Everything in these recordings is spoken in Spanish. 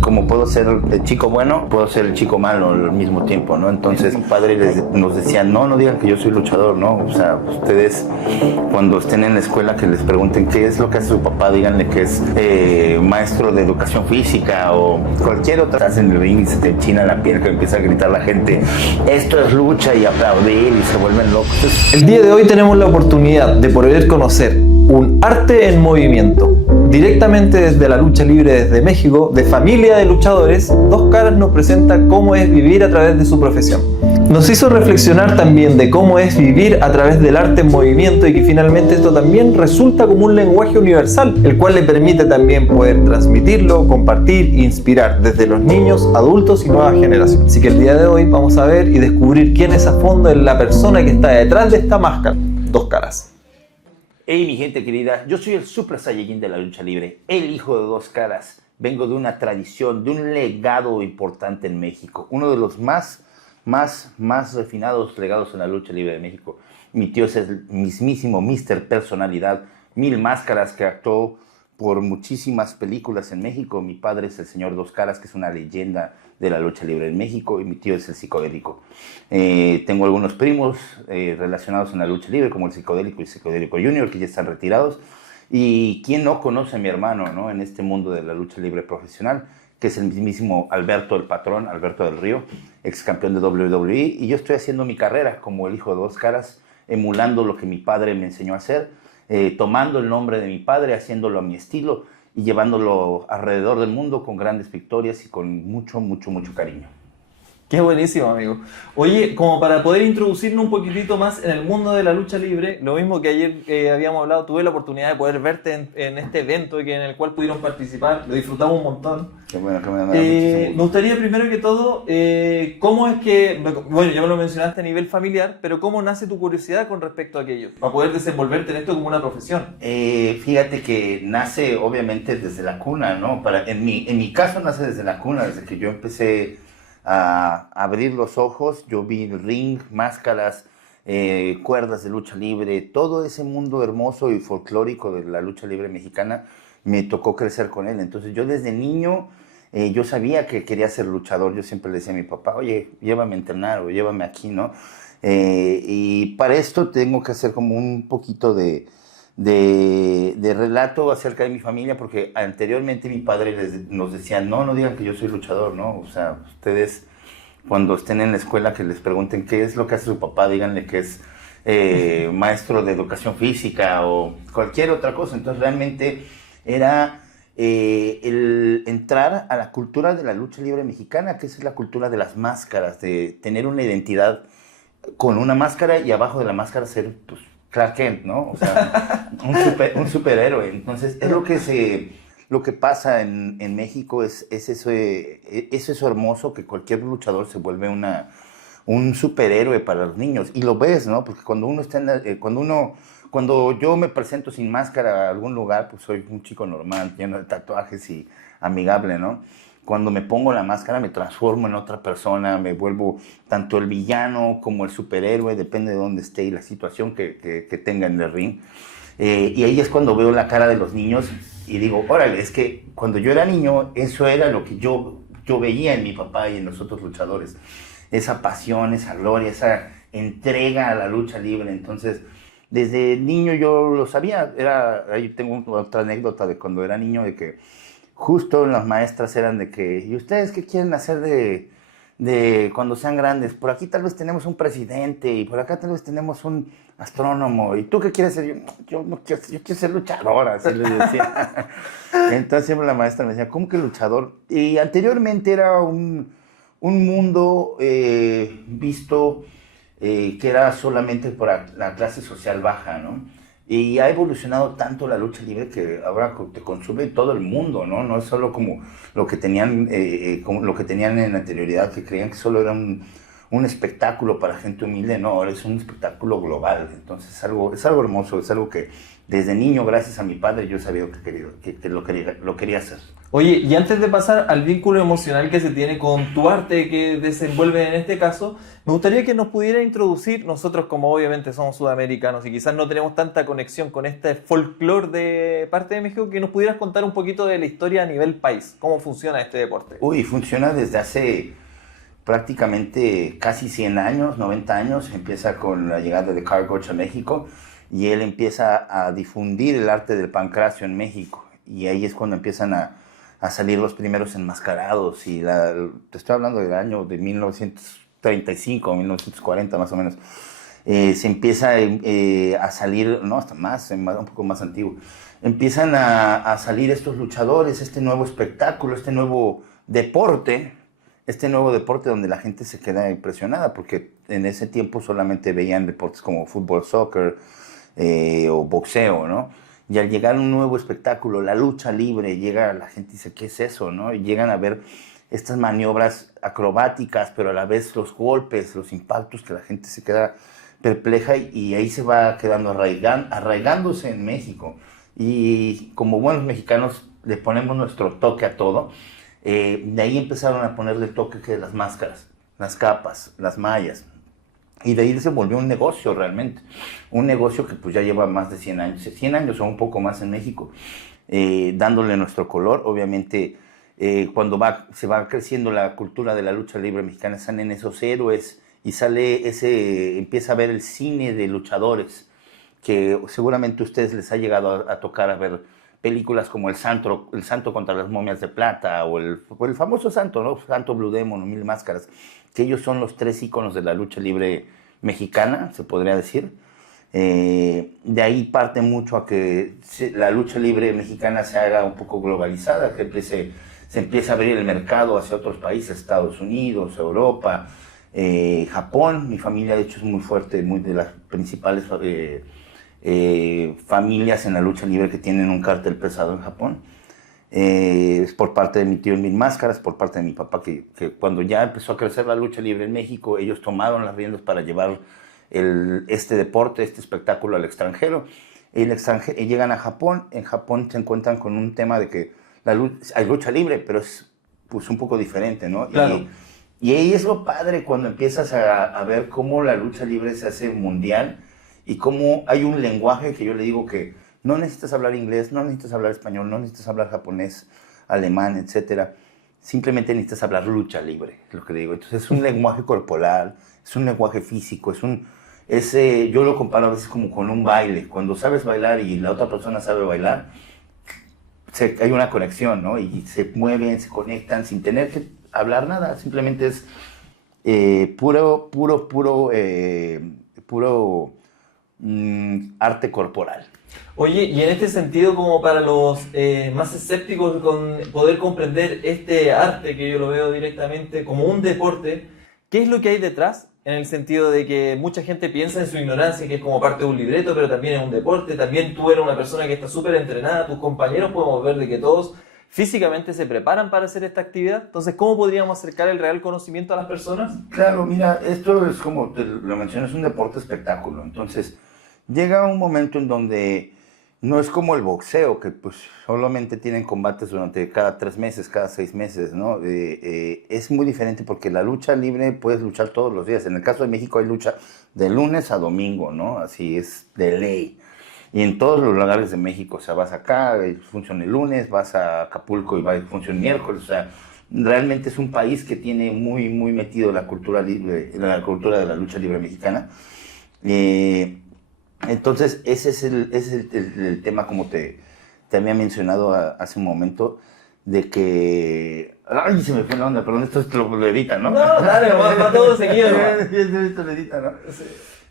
como puedo ser el chico bueno, puedo ser el chico malo al mismo tiempo, ¿no? Entonces mi padre nos decía, no digan que yo soy luchador, ¿no? O sea, ustedes cuando estén en la escuela que les pregunten qué es lo que hace su papá, díganle que es maestro de educación física o cualquier otra. Estás en el ring y se te enchina la piel, que empieza a gritar la gente, esto es lucha, y aplaudir y se vuelven locos. El día de hoy tenemos la oportunidad de poder conocer un arte en movimiento. Directamente desde la lucha libre desde México, de familia de luchadores, Dos Caras nos presenta cómo es vivir a través de su profesión. Nos hizo reflexionar también de cómo es vivir a través del arte en movimiento y que finalmente esto también resulta como un lenguaje universal, el cual le permite también poder transmitirlo, compartir e inspirar desde los niños, adultos y nuevas generaciones. Así que el día de hoy vamos a ver y descubrir quién es a fondo la persona que está detrás de esta máscara, Dos Caras. Hey mi gente querida, yo soy el Super Saiyajin de la lucha libre, el hijo de Dos Caras. Vengo de una tradición, de un legado importante en México, uno de los más refinados legados en la lucha libre de México. Mi tío es el mismísimo Mr. Personalidad, Mil Máscaras, que actuó por muchísimas películas en México. Mi padre es el señor Dos Caras, que es una leyenda de la lucha libre en México, y mi tío es el psicodélico. Tengo algunos primos relacionados en la lucha libre, como el psicodélico y el psicodélico Junior, que ya están retirados. Y quién no conoce a mi hermano, ¿no?, en este mundo de la lucha libre profesional, que es el mismísimo Alberto el Patrón, Alberto del Río, ex campeón de WWE. Y yo estoy haciendo mi carrera como el hijo de Dos Caras, emulando lo que mi padre me enseñó a hacer, tomando el nombre de mi padre, haciéndolo a mi estilo y llevándolo alrededor del mundo con grandes victorias y con mucho cariño. Qué buenísimo, amigo. Oye, como para poder introducirnos un poquitito más en el mundo de la lucha libre, lo mismo que ayer habíamos hablado, tuve la oportunidad de poder verte en este evento en el cual pudieron participar, lo disfrutamos un montón. Qué bueno, que me me gustaría primero que todo, ¿cómo es que, bueno, ya me lo mencionaste a nivel familiar, pero cómo nace tu curiosidad con respecto a aquello, para poder desenvolverte en esto como una profesión? Fíjate que nace obviamente desde la cuna, ¿no? En mi caso nace desde la cuna, desde que yo empecé a abrir los ojos. Yo vi el ring, máscaras, cuerdas de lucha libre, todo ese mundo hermoso y folclórico de la lucha libre mexicana. Me tocó crecer con él. Entonces yo desde niño yo sabía que quería ser luchador. Yo siempre le decía a mi papá, oye, llévame a entrenar o llévame aquí, ¿no? Y para esto tengo que hacer como un poquito de relato acerca de mi familia, porque anteriormente mi padre nos decía, no digan que yo soy luchador, ¿no? O sea, ustedes cuando estén en la escuela que les pregunten qué es lo que hace su papá, díganle que es maestro de educación física o cualquier otra cosa. Entonces realmente era el entrar a la cultura de la lucha libre mexicana, que es la cultura de las máscaras, de tener una identidad con una máscara y abajo de la máscara ser, pues, Clark Kent, ¿no? O sea, un superhéroe. Entonces, es lo que pasa en México, es eso hermoso, que cualquier luchador se vuelve un superhéroe para los niños. Y lo ves, ¿no? Porque cuando uno está cuando yo me presento sin máscara a algún lugar, pues soy un chico normal, lleno de tatuajes y amigable, ¿no? Cuando me pongo la máscara me transformo en otra persona, me vuelvo tanto el villano como el superhéroe, depende de dónde esté y la situación que tenga en el ring. Y ahí es cuando veo la cara de los niños y digo, órale, es que cuando yo era niño eso era lo que yo veía en mi papá y en los otros luchadores. Esa pasión, esa gloria, esa entrega a la lucha libre. Entonces, desde niño yo lo sabía. Ahí tengo otra anécdota de cuando era niño, de que justo las maestras eran de que, ¿y ustedes qué quieren hacer de cuando sean grandes? Por aquí tal vez tenemos un presidente y por acá tal vez tenemos un astrónomo. ¿Y tú qué quieres ser? Yo quiero ser luchadora, así les decía. Entonces siempre la maestra me decía, ¿cómo que luchador? Y anteriormente era un mundo visto que era solamente para la clase social baja, ¿no? Y ha evolucionado tanto la lucha libre que ahora te consume todo el mundo, ¿no? No es solo como lo que tenían en la anterioridad, que creían que solo era un espectáculo para gente humilde. No, ahora es un espectáculo global. Entonces es algo hermoso, es algo que desde niño, gracias a mi padre, yo sabía que lo quería hacer. Oye, y antes de pasar al vínculo emocional que se tiene con tu arte que desenvuelve en este caso, me gustaría que nos pudiera introducir, nosotros como obviamente somos sudamericanos y quizás no tenemos tanta conexión con este folclore de parte de México, que nos pudieras contar un poquito de la historia a nivel país, cómo funciona este deporte. Uy, funciona desde hace prácticamente casi 100 años, 90 años. Empieza con la llegada de Karl Gotch a México y él empieza a difundir el arte del pancracio en México. Y ahí es cuando empiezan a salir los primeros enmascarados. Y te estoy hablando del año de 1935, 1940 más o menos. Se empieza a salir, no, hasta más, un poco más antiguo. Empiezan a salir estos luchadores, este nuevo espectáculo, este nuevo deporte donde la gente se queda impresionada, porque en ese tiempo solamente veían deportes como fútbol, soccer o boxeo, ¿no? Y al llegar un nuevo espectáculo, la lucha libre, llega la gente y dice, ¿qué es eso, no? Y llegan a ver estas maniobras acrobáticas, pero a la vez los golpes, los impactos, que la gente se queda perpleja y ahí se va quedando arraigándose en México. Y como buenos mexicanos le ponemos nuestro toque a todo. De ahí empezaron a ponerle toque que las máscaras, las capas, las mallas. Y de ahí se volvió un negocio realmente. Un negocio que pues ya lleva más de 100 años. 100 años o un poco más en México. Dándole nuestro color. Obviamente, cuando se va creciendo la cultura de la lucha libre mexicana, salen esos héroes y empieza a ver el cine de luchadores, que seguramente a ustedes les ha llegado a tocar a ver películas como El Santo contra las momias de plata, o el famoso Santo, ¿no? Santo Blue Demon o Mil Máscaras, que ellos son los tres íconos de la lucha libre mexicana, se podría decir. De ahí parte mucho a que la lucha libre mexicana se haga un poco globalizada, que se empieza a abrir el mercado hacia otros países, Estados Unidos, Europa, Japón. Mi familia, de hecho, es muy fuerte, muy de las principales familias en la lucha libre que tienen un cartel pesado en Japón. Es por parte de mi tío en Mil Máscaras, por parte de mi papá, que cuando ya empezó a crecer la lucha libre en México, ellos tomaron las riendas para llevar este deporte, este espectáculo al extranjero. Llegan a Japón. En Japón se encuentran con un tema de que hay lucha libre, pero es pues un poco diferente, ¿no? Claro. Y ahí es lo padre cuando empiezas a ver cómo la lucha libre se hace mundial y cómo hay un lenguaje que yo le digo que no necesitas hablar inglés, no necesitas hablar español, no necesitas hablar japonés, alemán, etc. Simplemente necesitas hablar lucha libre, es lo que le digo. Entonces es un lenguaje corporal, es un lenguaje físico, yo lo comparo a veces como con un baile. Cuando sabes bailar y la otra persona sabe bailar, hay una conexión, ¿no? Y se mueven, se conectan sin tener que hablar nada. Simplemente es puro arte corporal. Oye, y en este sentido, como para los más escépticos con poder comprender este arte, que yo lo veo directamente como un deporte, ¿qué es lo que hay detrás? En el sentido de que mucha gente piensa en su ignorancia, que es como parte de un libreto, pero también es un deporte. También tú eres una persona que está súper entrenada, tus compañeros podemos ver de que todos físicamente se preparan para hacer esta actividad. Entonces, ¿cómo podríamos acercar el real conocimiento a las personas? Claro, mira, esto es como te lo mencioné, es un deporte espectáculo. Entonces, llega un momento en donde no es como el boxeo, que pues solamente tienen combates durante cada 3 meses, cada 6 meses, ¿no? Es muy diferente porque la lucha libre puedes luchar todos los días. En el caso de México hay lucha de lunes a domingo, ¿no? Así es de ley. Y en todos los lugares de México, o sea, vas acá, funciona el lunes, vas a Acapulco y funciona el miércoles, o sea, realmente es un país que tiene muy, muy metido la cultura libre, la cultura de la lucha libre mexicana. Entonces, ese es el tema, como te había mencionado hace un momento, de que... ¡Ay, se me fue la onda! Perdón, esto lo edita, ¿no? No, dale, va todo seguido, ¿no? Esto lo edita, ¿no? Sí.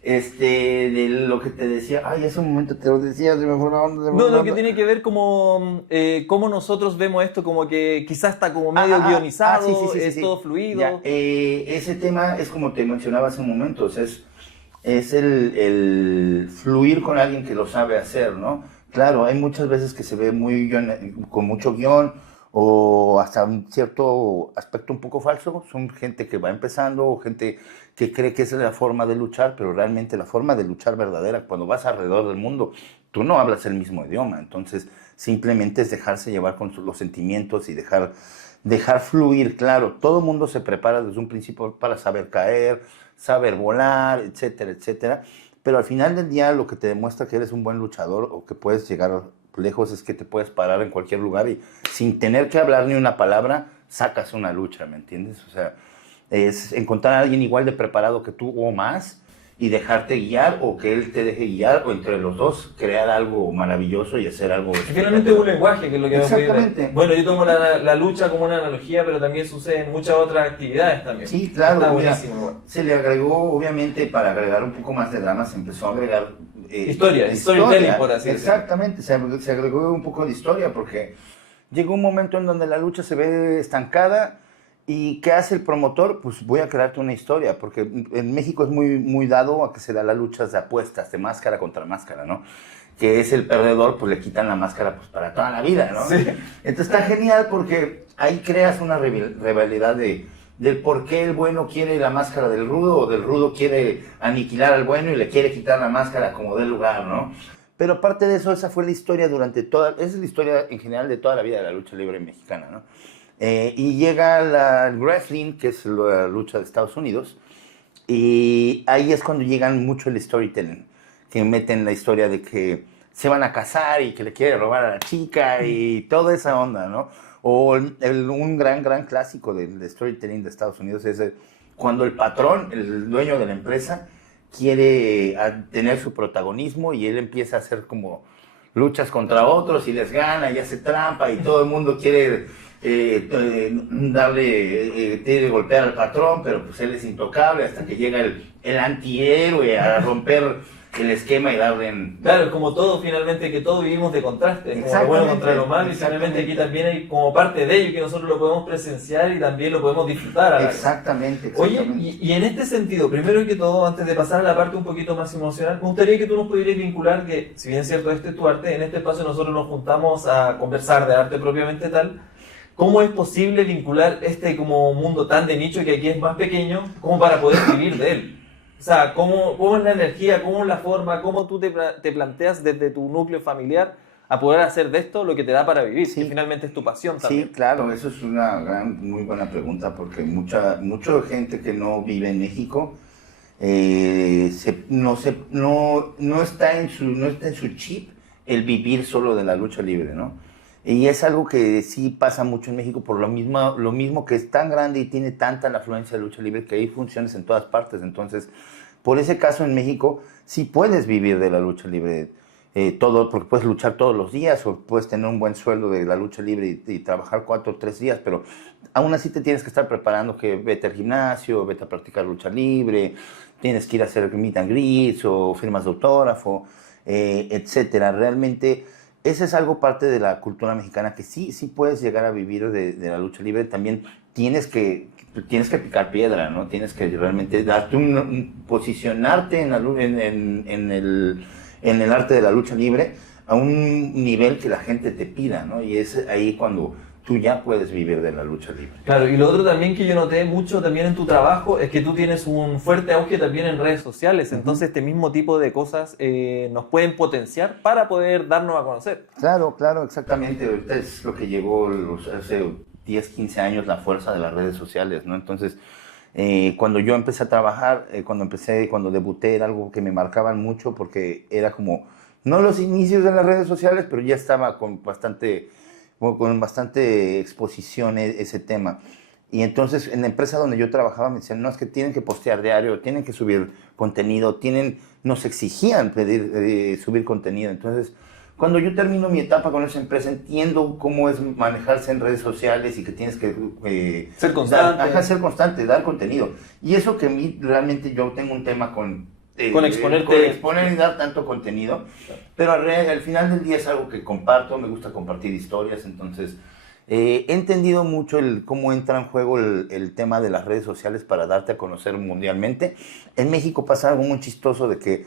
De lo que te decía, ay, hace un momento te lo decía, se me fue la onda. No, lo que tiene que ver como cómo nosotros vemos esto, como que quizás está como medio guionizado, es todo fluido. Ya, ese tema es como te mencionaba hace un momento, o sea, es el fluir con alguien que lo sabe hacer, ¿no? Claro, hay muchas veces que se ve con mucho guión o hasta un cierto aspecto un poco falso. Son gente que va empezando o gente que cree que esa es la forma de luchar, pero realmente la forma de luchar verdadera, cuando vas alrededor del mundo, tú no hablas el mismo idioma, entonces simplemente es dejarse llevar con los sentimientos y dejar fluir. Claro, todo el mundo se prepara desde un principio para saber caer, saber volar, etcétera, etcétera, pero al final del día lo que te demuestra que eres un buen luchador o que puedes llegar lejos es que te puedes parar en cualquier lugar y sin tener que hablar ni una palabra, sacas una lucha, ¿me entiendes? O sea, es encontrar a alguien igual de preparado que tú o más y dejarte guiar o que él te deje guiar o entre los dos crear algo maravilloso y hacer algo... Finalmente es un lenguaje que es lo que Exactamente. Bueno, yo tomo la lucha como una analogía, pero también sucede en muchas otras actividades también. Sí, claro. Está Mira, buenísimo. se le agregó, obviamente, para agregar un poco más de drama, se empezó a agregar... storytelling, por así decirlo. Exactamente, se agregó un poco de historia porque llegó un momento en donde la lucha se ve estancada. ¿Y qué hace el promotor? Pues voy a crearte una historia, porque en México es muy dado a que se da las luchas de apuestas, de máscara contra máscara, ¿no? Que es el perdedor, pues le quitan la máscara pues, para toda la vida, ¿no? Sí. Entonces está genial porque ahí creas una rivalidad del por qué el bueno quiere la máscara del rudo o del rudo quiere aniquilar al bueno y le quiere quitar la máscara como del lugar, ¿no? Pero aparte de eso, esa fue la historia esa es la historia en general de toda la vida de la lucha libre mexicana, ¿no? Y llega el wrestling, que es la lucha de Estados Unidos, y ahí es cuando llegan mucho el storytelling, que meten la historia de que se van a casar y que le quiere robar a la chica y toda esa onda, ¿no? O un gran clásico del storytelling de Estados Unidos es cuando el patrón, el dueño de la empresa, quiere tener su protagonismo y él empieza a hacer como luchas contra otros y les gana y hace trampa y todo el mundo quiere quiere golpear al patrón, pero pues él es intocable hasta que llega el antihéroe a romper el esquema y darle en... Claro, como todo finalmente, que todos vivimos de contrastes, como lo bueno contra lo malo, y finalmente aquí también hay como parte de ello que nosotros lo podemos presenciar y también lo podemos disfrutar a la vez. Exactamente. Oye, y en este sentido, primero que todo, antes de pasar a la parte un poquito más emocional, me gustaría que tú nos pudieras vincular que, si bien es cierto, este es tu arte, en este espacio nosotros nos juntamos a conversar de arte propiamente tal. ¿Cómo es posible vincular este como mundo tan de nicho que aquí es más pequeño como para poder vivir de él? O sea, ¿cómo es la energía, cómo es la forma, cómo tú te planteas desde tu núcleo familiar a poder hacer de esto lo que te da para vivir, sí, que finalmente es tu pasión también? Sí, claro, eso es una muy buena pregunta porque mucha gente que no vive en México no está en su chip el vivir solo de la lucha libre, ¿no? Y es algo que sí pasa mucho en México por lo mismo que es tan grande y tiene tanta la afluencia de lucha libre que hay funciones en todas partes. Entonces, por ese caso en México sí puedes vivir de la lucha libre porque puedes luchar todos los días o puedes tener un buen sueldo de la lucha libre y trabajar 4 o 3 días, pero aún así te tienes que estar preparando que vete al gimnasio, vete a practicar lucha libre, tienes que ir a hacer meet and greets o firmas de autógrafo, etcétera. Realmente ese es algo parte de la cultura mexicana que sí puedes llegar a vivir de la lucha libre. También tienes que picar piedra, ¿no? Tienes que realmente posicionarte en el arte de la lucha libre a un nivel que la gente te pida, ¿no? Y es ahí cuando tú ya puedes vivir de la lucha libre. Claro, y lo otro también que yo noté mucho también en tu trabajo es que tú tienes un fuerte auge también en redes sociales, entonces este mismo tipo de cosas nos pueden potenciar para poder darnos a conocer. Claro, exactamente. Ahorita es lo que llegó hace 10, 15 años, la fuerza de las redes sociales, ¿no? Entonces, cuando yo empecé a trabajar, cuando debuté, era algo que me marcaban mucho porque era como, no los inicios de las redes sociales, pero ya estaba con bastante exposición ese tema. Y entonces en la empresa donde yo trabajaba me decían, no, es que tienen que postear diario, tienen que subir contenido, nos exigían subir contenido. Entonces, cuando yo termino mi etapa con esa empresa, entiendo cómo es manejarse en redes sociales y que tienes que ser constante, dar contenido. Y eso que a mí realmente yo tengo un tema con exponer y dar tanto contenido, pero al final del día es algo que comparto, me gusta compartir historias, entonces he entendido mucho cómo entra en juego el tema de las redes sociales para darte a conocer mundialmente. En México pasa algo muy chistoso de que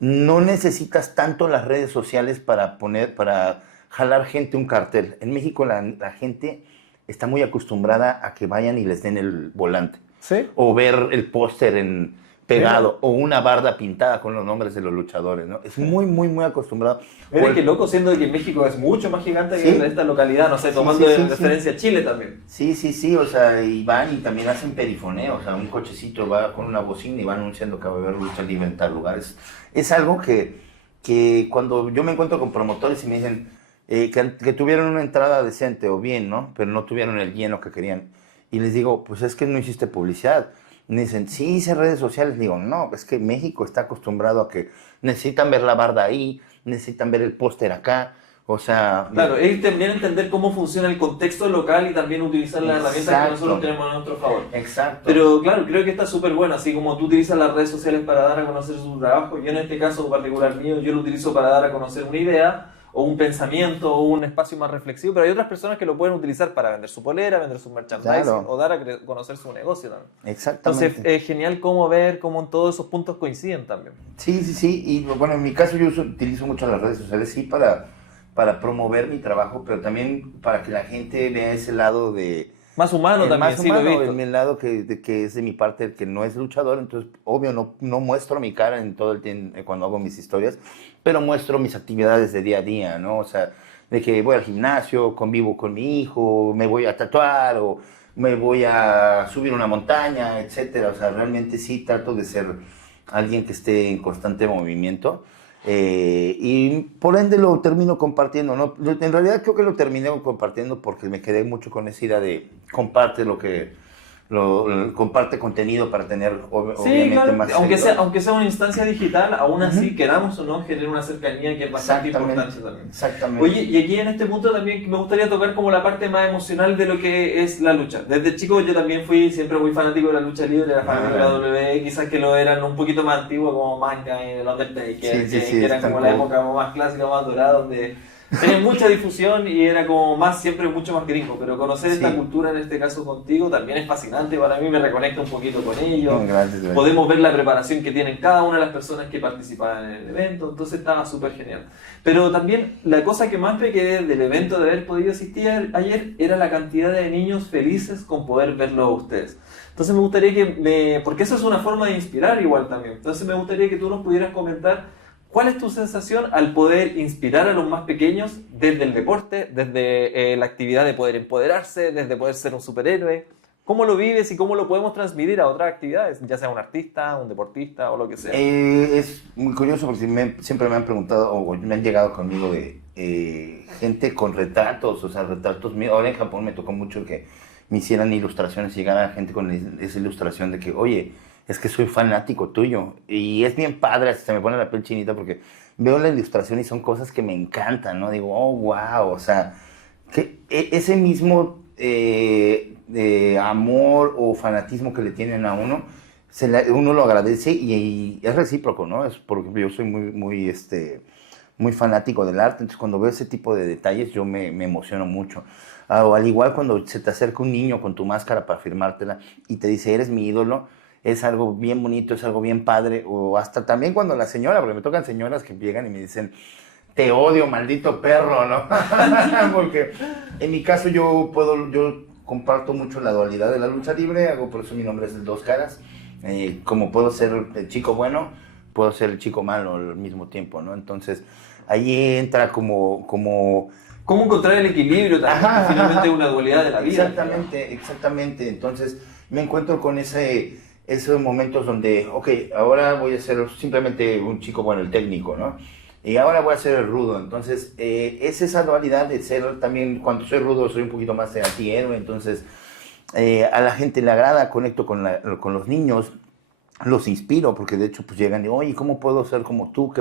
no necesitas tanto las redes sociales para jalar gente un cartel. En México la gente está muy acostumbrada a que vayan y les den el volante. ¿Sí? O ver el póster pegado o una barda pintada con los nombres de los luchadores, ¿no? Es muy, muy, muy acostumbrado. Mira qué loco, siendo que México es mucho más gigante Sí. que esta localidad, no sé, tomando sí, de sí. referencia a Chile también. Sí, o sea, y van y también hacen perifoneo, o sea, un cochecito va con una bocina y va anunciando que va a haber lucha libre en tal lugar. Es algo que cuando yo me encuentro con promotores y me dicen que tuvieron una entrada decente o bien, ¿no? Pero no tuvieron el lleno que querían. Y les digo, pues es que no hiciste publicidad. Me dicen, sí, hice redes sociales. Digo, no, es que México está acostumbrado a que necesitan ver la barda ahí, necesitan ver el póster acá. O sea... Claro, es también entender cómo funciona el contexto local y también utilizar las herramientas que nosotros tenemos a nuestro favor. Exacto. Pero claro, creo que está súper bueno, así como tú utilizas las redes sociales para dar a conocer su trabajo, yo en este caso particular mío, yo lo utilizo para dar a conocer una idea, o un pensamiento, o un espacio más reflexivo, pero hay otras personas que lo pueden utilizar para vender su polera, vender su merchandising, Claro. o dar a conocer su negocio también. Exactamente. Entonces es genial cómo ver cómo todos esos puntos coinciden también. Sí, y bueno, en mi caso yo utilizo mucho las redes sociales, sí, para promover mi trabajo, pero también para que la gente vea ese lado de... Más humano el también, más sí lo he humano, visto. el lado que es de mi parte, el que no es luchador, entonces obvio no muestro mi cara en todo el tiempo cuando hago mis historias, pero muestro mis actividades de día a día, ¿no? O sea, de que voy al gimnasio, convivo con mi hijo, me voy a tatuar o me voy a subir una montaña, etcétera. O sea, realmente sí trato de ser alguien que esté en constante movimiento. Y por ende lo termino compartiendo, ¿no? En realidad creo que lo terminé compartiendo porque me quedé mucho con esa idea de comparte comparte contenido para tener Sí, obviamente claro, más aunque sea una instancia digital, aún así, queramos o no, genera una cercanía que es bastante importante también. Exactamente. Oye, y aquí en este punto también me gustaría tocar como la parte más emocional de lo que es la lucha. Desde chico yo también fui siempre muy fanático de la lucha libre, era fanático de la WWE, quizás que lo eran un poquito más antiguo como Manga y el Undertaker, que eran como la época más clásica, más dorada, donde tenía mucha difusión y era como más, siempre mucho más gringo, pero conocer esta cultura en este caso contigo también es fascinante, para mí me reconecta un poquito con ellos. Gracias. Podemos ver la preparación que tienen cada una de las personas que participaban en el evento, entonces estaba súper genial. Pero también la cosa que más me quedé del evento de haber podido asistir ayer era la cantidad de niños felices con poder verlo a ustedes. Entonces me gustaría porque eso es una forma de inspirar igual también, entonces me gustaría que tú nos pudieras comentar ¿cuál es tu sensación al poder inspirar a los más pequeños desde el deporte, desde la actividad de poder empoderarse, desde poder ser un superhéroe? ¿Cómo lo vives y cómo lo podemos transmitir a otras actividades, ya sea un artista, un deportista o lo que sea? Es muy curioso porque siempre me han preguntado o me han llegado conmigo de gente con retratos, o sea, retratos míos. Ahora en Japón me tocó mucho que me hicieran ilustraciones y llegara gente con esa ilustración de que, oye, es que soy fanático tuyo. Y es bien padre, hasta se me pone la piel chinita porque veo la ilustración y son cosas que me encantan, ¿no? Digo, oh, wow, o sea, que ese mismo amor o fanatismo que le tienen a uno, uno lo agradece y es recíproco, ¿no? Es porque yo soy muy fanático del arte, entonces cuando veo ese tipo de detalles yo me emociono mucho. O al igual cuando se te acerca un niño con tu máscara para firmártela y te dice, eres mi ídolo, es algo bien bonito, es algo bien padre. O hasta también cuando la señora, porque me tocan señoras que llegan y me dicen, te odio, maldito perro, ¿no? Porque en mi caso yo comparto mucho la dualidad de la lucha libre, por eso mi nombre es el Dos Caras. Como puedo ser el chico bueno, puedo ser el chico malo al mismo tiempo, ¿no? Entonces ahí entra como ¿Cómo encontrar el equilibrio también? Que finalmente es una dualidad de la vida. Exactamente. Entonces me encuentro con esos momentos donde, ok, ahora voy a ser simplemente un chico bueno, el técnico, ¿no? Y ahora voy a ser el rudo. Entonces es esa dualidad de ser también, cuando soy rudo soy un poquito más de antihéroe, entonces a la gente le agrada, conecto con los niños, los inspiro, porque de hecho pues llegan y, oye, ¿cómo puedo ser como tú?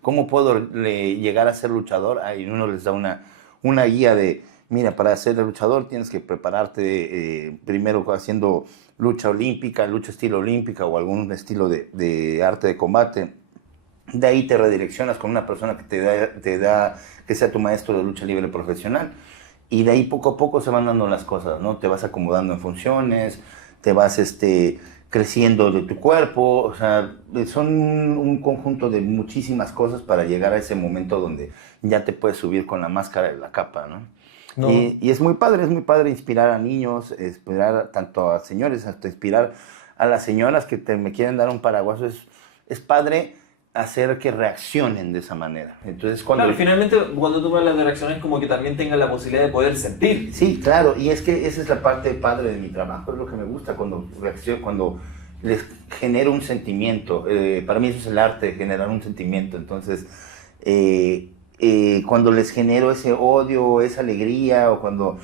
¿Cómo puedo llegar a ser luchador? Ahí uno les da una guía de, mira, para ser luchador tienes que prepararte primero haciendo lucha olímpica, lucha estilo olímpica o algún estilo de arte de combate. De ahí te redireccionas con una persona que te da que sea tu maestro de lucha libre profesional. Y de ahí poco a poco se van dando las cosas, ¿no? Te vas acomodando en funciones, te vas creciendo de tu cuerpo, o sea, son un conjunto de muchísimas cosas para llegar a ese momento donde ya te puedes subir con la máscara y la capa, ¿no? No. Y es muy padre inspirar a niños, inspirar tanto a señores, hasta inspirar a las señoras que me quieren dar un paraguaso, es padre hacer que reaccionen de esa manera. Entonces, claro, finalmente cuando tú hablas de reacciones, como que también tengan la posibilidad de poder sentir. Sí, claro, y es que esa es la parte padre de mi trabajo, es lo que me gusta cuando les genero un sentimiento. Para mí eso es el arte, generar un sentimiento. Entonces, cuando les genero ese odio, esa alegría, o cuando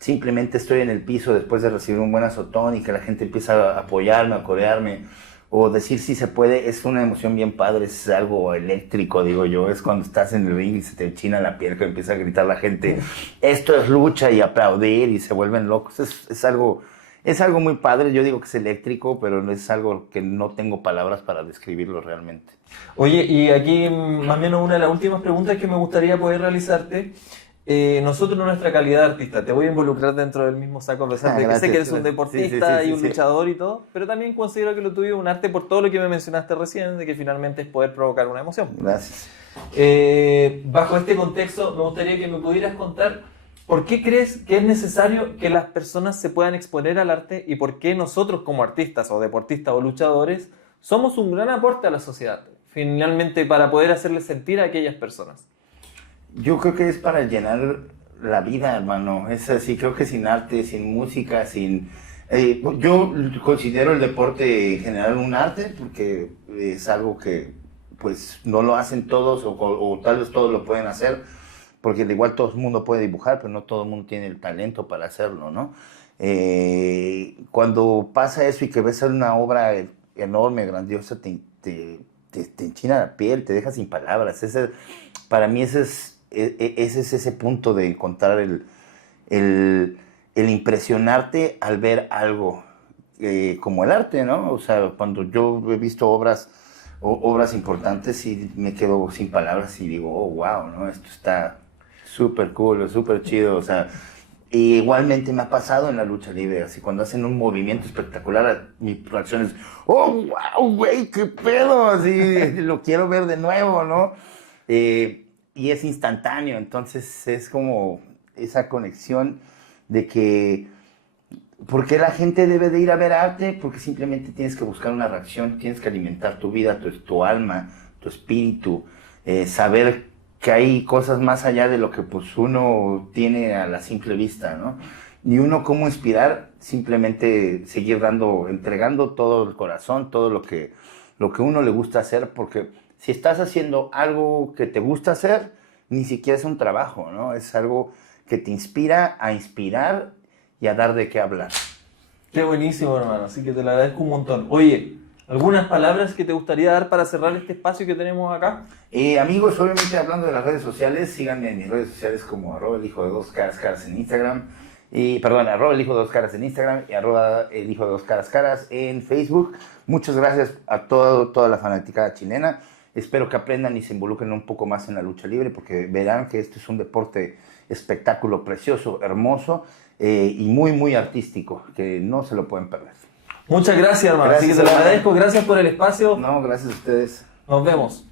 simplemente estoy en el piso después de recibir un buen azotón y que la gente empieza a apoyarme, a corearme, o decir sí se puede, es una emoción bien padre, es algo eléctrico, digo yo. Es cuando estás en el ring y se te enchina la piel, que empieza a gritar la gente, esto es lucha, y aplaudir, y se vuelven locos. Es algo muy padre. Yo digo que es eléctrico, pero es algo que no tengo palabras para describirlo realmente. Oye, y aquí más o menos una de las últimas preguntas que me gustaría poder realizarte. Nosotros, en nuestra calidad de artista, te voy a involucrar dentro del mismo saco, a pesar de que sé que eres un deportista y un luchador y todo, pero también considero que lo tuyo es un arte por todo lo que me mencionaste recién, de que finalmente es poder provocar una emoción. Gracias. Bajo este contexto, me gustaría que me pudieras contar por qué crees que es necesario que las personas se puedan exponer al arte y por qué nosotros como artistas o deportistas o luchadores somos un gran aporte a la sociedad, finalmente para poder hacerles sentir a aquellas personas. Yo creo que es para llenar la vida, hermano. Es así, creo que sin arte, sin música, yo considero el deporte en general un arte, porque es algo que pues no lo hacen todos, o tal vez todos lo pueden hacer, porque igual todo el mundo puede dibujar, pero no todo el mundo tiene el talento para hacerlo, ¿no? Cuando pasa eso y que ves una obra enorme, grandiosa, te enchina la piel, te deja sin palabras. Para mí ese es ese punto de encontrar el impresionarte al ver algo como el arte, ¿no? O sea, cuando yo he visto obras importantes y me quedo sin palabras y digo, oh, wow, ¿no? Esto está súper cool, súper chido. O sea, y igualmente me ha pasado en la lucha libre, así cuando hacen un movimiento espectacular, mi reacción es, oh, wow, güey, qué pedo, así, lo quiero ver de nuevo, ¿no? Y es instantáneo, entonces es como esa conexión de que, ¿por qué la gente debe de ir a ver arte? Porque simplemente tienes que buscar una reacción, tienes que alimentar tu vida, tu alma, tu espíritu, saber que hay cosas más allá de lo que pues uno tiene a la simple vista, ¿no? Y uno cómo inspirar, simplemente seguir entregando todo el corazón, todo lo que uno le gusta hacer, porque si estás haciendo algo que te gusta hacer, ni siquiera es un trabajo, ¿no? Es algo que te inspira a inspirar y a dar de qué hablar. Qué buenísimo, hermano. Así que te lo agradezco un montón. Oye, ¿algunas palabras que te gustaría dar para cerrar este espacio que tenemos acá? Amigos, obviamente hablando de las redes sociales, síganme en mis redes sociales como @elhijo2caras en Instagram. @elhijo2caras en Instagram y @elhijo2caras en Facebook. Muchas gracias a toda la fanaticada chilena. Espero que aprendan y se involucren un poco más en la lucha libre, porque verán que este es un deporte espectáculo precioso, hermoso y muy, muy artístico, que no se lo pueden perder. Muchas gracias, hermano. Así que te lo agradezco. Gracias por el espacio. No, gracias a ustedes. Nos vemos.